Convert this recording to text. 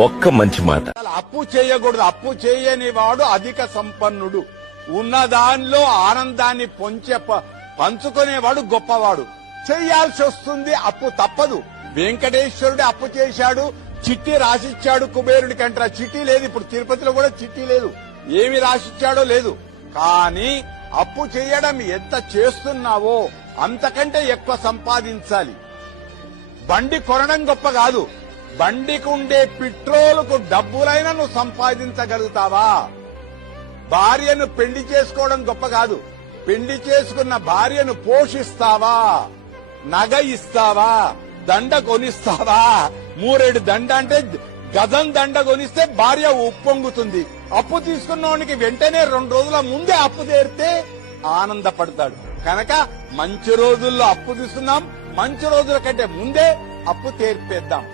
ఒక్క మంచి మాట. అప్పు చేయకూడదు. అప్పు చేయని వాడు అధిక సంపన్నుడు. ఉన్న దానిలో ఆనందాన్ని పంచుకునేవాడు గొప్పవాడు. చెయ్యాల్సి వస్తుంది, అప్పు తప్పదు. వెంకటేశ్వరుడు అప్పు చేశాడు, చిట్టి రాసిచ్చాడు కుబేరుడి కంటే. చిట్టి లేదు, ఇప్పుడు తిరుపతిలో కూడా చిట్టి లేదు, ఏమి రాసిచ్చాడో లేదు. కానీ అప్పు చేయడం ఎంత చేస్తున్నావో అంతకంటే ఎక్కువ సంపాదించాలి. బండి కొనడం గొప్ప కాదు, బండికి ఉండే పెట్రోలుకు డబ్బులైనా నువ్వు సంపాదించగలుగుతావా? భార్యను పెళ్లి చేసుకోవడం గొప్ప కాదు, పెళ్లి చేసుకున్న భార్యను పోషిస్తావా? నగ ఇస్తావా? దండ కొనిస్తావా? 3 దండ అంటే గజం దండ కొనిస్తే భార్య ఉప్పొంగుతుంది. అప్పు తీసుకున్నవానికి వెంటనే 2 రోజుల ముందే అప్పు తీరితే ఆనందపడతాడు. కనుక మంచి రోజుల్లో అప్పు తీసుకుందాం, మంచి రోజుల కంటే ముందే అప్పు తీర్పేద్దాం.